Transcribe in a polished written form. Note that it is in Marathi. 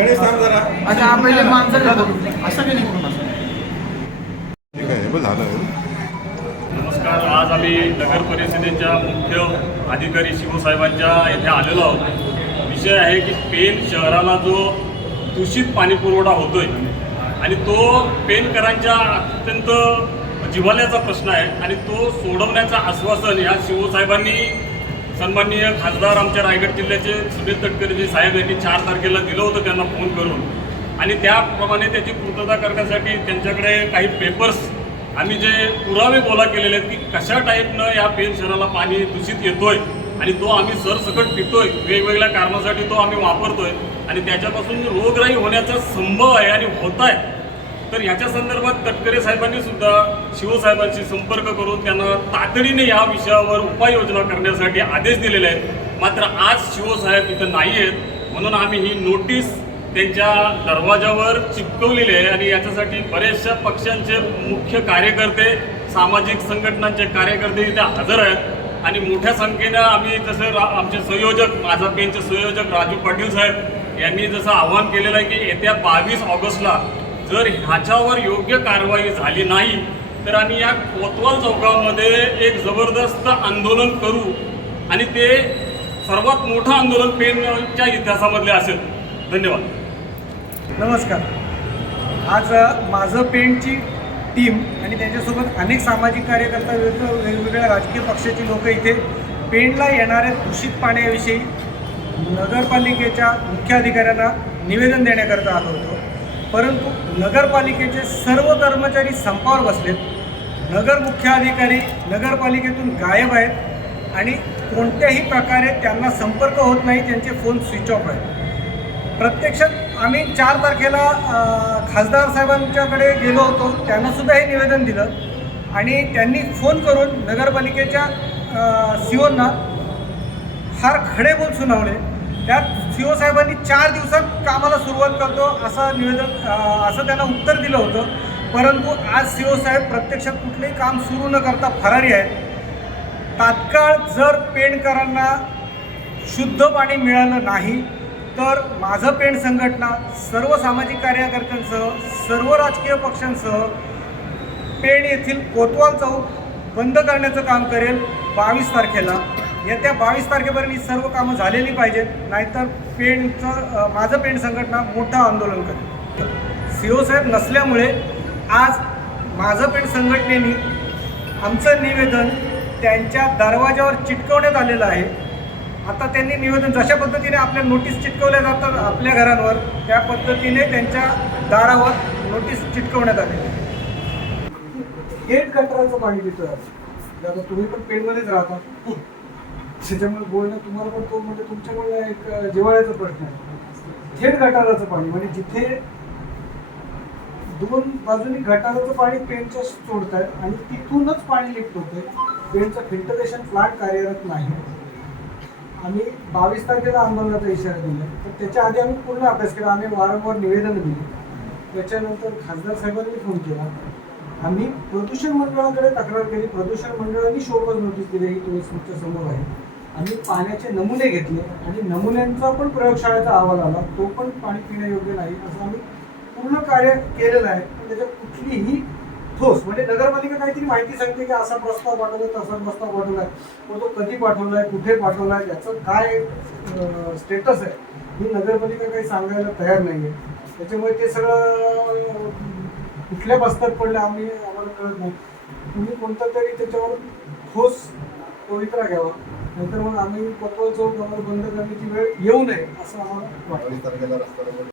गणेश थांब जरा. अच्छा पहिले माणसं असं काही नाही. ठीक आहे, बरं झालं. नमस्कार. आज आम्ही नगर परिषदेच्या मुख्य अधिकारी शिवसाहेबांच्या येथे आलेलो आहोत. विषय आहे की पेन शहराला जो दूषित पाणी पुरवठा होतोय आणि तो पेनकरांच्या अत्यंत जिव्हाळ्याचा प्रश्न आहे आणि तो सोडवण्याचं आश्वासन या शिवसाहेबांनी सन्माननीय खासदार आमच्या रायगड जिल्ह्याचे सुनील तटकरे साहेब यांनी 4 तारखेला दिलं होतं त्यांना फोन करून. आणि त्याप्रमाणे त्याची पूर्तता करण्यासाठी त्यांच्याकडे काही पेपर्स आम्ही जे पुरावे गोळा केलेले आहेत की कशा टाईपनं या पेन शहराला पाणी दूषित येतोय आणि तो आम्ही सरसकट पितोय, वेगवेगळ्या कारणासाठी तो आम्ही वापरतोय आणि त्याच्यापासून रोगराई होण्याचा संभव आहे आणि होत आहे. तर ह्याच्या संदर्भात तटकरे साहेबांनी सुद्धा शिवसाहेबांशी संपर्क करून त्यांना तातडीने या विषयावर उपाययोजना करण्यासाठी आदेश दिलेले आहेत. मात्र आज शिवसाहेब इथं नाही आहेत म्हणून आम्ही ही नोटीस त्यांच्या दरवाजावर चिपकवलेली आहे आणि याच्यासाठी बऱ्याचशा पक्षांचे मुख्य कार्यकर्ते, सामाजिक संघटनांचे कार्यकर्ते इथे हजर आहेत आणि मोठ्या संख्येनं आम्ही जसं आमचे संयोजक, माझा पेनचे संयोजक राजू पाटील साहेब यांनी जसं आवाहन केलेलं आहे की येत्या 22 ऑगस्टला जर ह्याच्यावर योग्य कारवाई झाली नाही तर आम्ही या कोतवाल चौकामध्ये एक जबरदस्त आंदोलन करू आणि ते सर्वात मोठं आंदोलन पेनच्या इतिहासामधले असेल. धन्यवाद. नमस्कार. आज माझं पेनची टीम आणि त्यांच्यासोबत अनेक सामाजिक कार्यकर्ता, वेगवेगळ्या राजकीय पक्षाची लोक इथे पेनला येणाऱ्या दूषित पाण्याविषयी नगरपालिकेच्या मुख्य अधिकाऱ्यांना निवेदन देण्याकरता आलो होतो. परंतु नगरपालिकेचे सर्व कर्मचारी संपावर बसलेत. नगर मुख्य अधिकारी नगरपालिकेतून गायब आहेत आणि कोणत्याही प्रकारे त्यांना संपर्क होत नाही, त्यांचे फोन स्विच ऑफ आहेत. प्रत्यक्षात आम्ही 4 तारखेला खासदार साहेबांच्याकडे गेलो होतो, त्यांनासुद्धा हे निवेदन दिलं आणि त्यांनी फोन करून नगरपालिकेच्या सीओना फार खडे बोल सुनावले. त्यात सीओ साहेबांनी 4 दिवसात कामाला सुरुवात करतो असं त्यांना उत्तर दिलं होतं. परंतु आज सीओ साहेब प्रत्यक्षात कुठलेही काम सुरू न करता फरारी आहेत. तात्काळ जर पेणकरांना शुद्ध पाणी मिळालं नाही तर माझं पेण संघटना सर्व सामाजिक कार्यकर्त्यांसह, सर्व राजकीय पक्षांसह पेण येथील कोतवाल चौक बंद करण्याचं काम करेल. 22 तारखेला, येत्या 22 तारखेपर्यंत ही सर्व कामं झालेली पाहिजेत, नाहीतर माझं पेण संघटना मोठं आंदोलन करेल. सीओ साहेब नसल्यामुळे आज माझं पेण संघटनेने आमचं निवेदन त्यांच्या दरवाजावर चिटकवण्यात आलेलं आहे. आता त्यांनी निवेदन जशा पद्धतीने आपल्या नोटीस चिटकवल्या जातात आपल्या घरांवर, त्या पद्धतीने त्यांच्या दारावर नोटीस चिटकवण्यात आलेली आहे. थेट गटाराचं पाणी पितोय. आता तुम्ही पण पेणमध्येच राहता, त्याच्यामुळे बोलणं तुम्हाला पण तो म्हणजे तुमच्यामुळे एक जिव्हाळ्याचा प्रश्न आहे. थेट गटाराचं पाणी म्हणजे जिथे 2 बाजूनी गटाराचं पाणी पेनच्या सोडत आहे आणि तिथूनच पाणी लिफ्ट होते. पेनचं फिल्टरेशन प्लांट कार्यरत नाही. आम्ही 22 तारखेला आंदोलनाचा इशारा दिला, तर त्याच्या आधी आम्ही पूर्ण अभ्यास केला. आम्ही वारंवार निवेदन दिली. त्याच्यानंतर खासदार साहेबांनी फोन केला. आम्ही प्रदूषण मंडळाकडे तक्रार केली. प्रदूषण मंडळाने शोकज नोटीस दिली की तुम्ही तुमच्या समोर आहे. आम्ही पाण्याचे नमुने घेतले आणि नमुन्यांचा पण प्रयोगशाळेचा अहवाल आला, तो पण पाणी पिण्यायोग्य नाही असं आम्ही पूर्ण कार्य केलेलं आहे. पण त्याच्यात कुठलीही ठोस म्हणजे नगरपालिका काहीतरी माहिती सांगते की असा प्रस्ताव पाठवला, तसा प्रस्ताव पाठवला आहे, पण तो कधी पाठवला आहे, कुठे पाठवला आहे, याचं काय स्टेटस आहे ही नगरपालिका काही सांगायला तयार नाही आहे. त्याच्यामुळे ते सगळं कुठल्या बस्त्यात पडलं आम्हाला कळत नाही. तुम्ही कोणता तरी त्याच्यावर ठोस पवित्रा घ्यावा, नाहीतर मग आम्ही कोतवाल चौक बंद करण्याची वेळ येऊ नये असं आम्हाला वाटतं.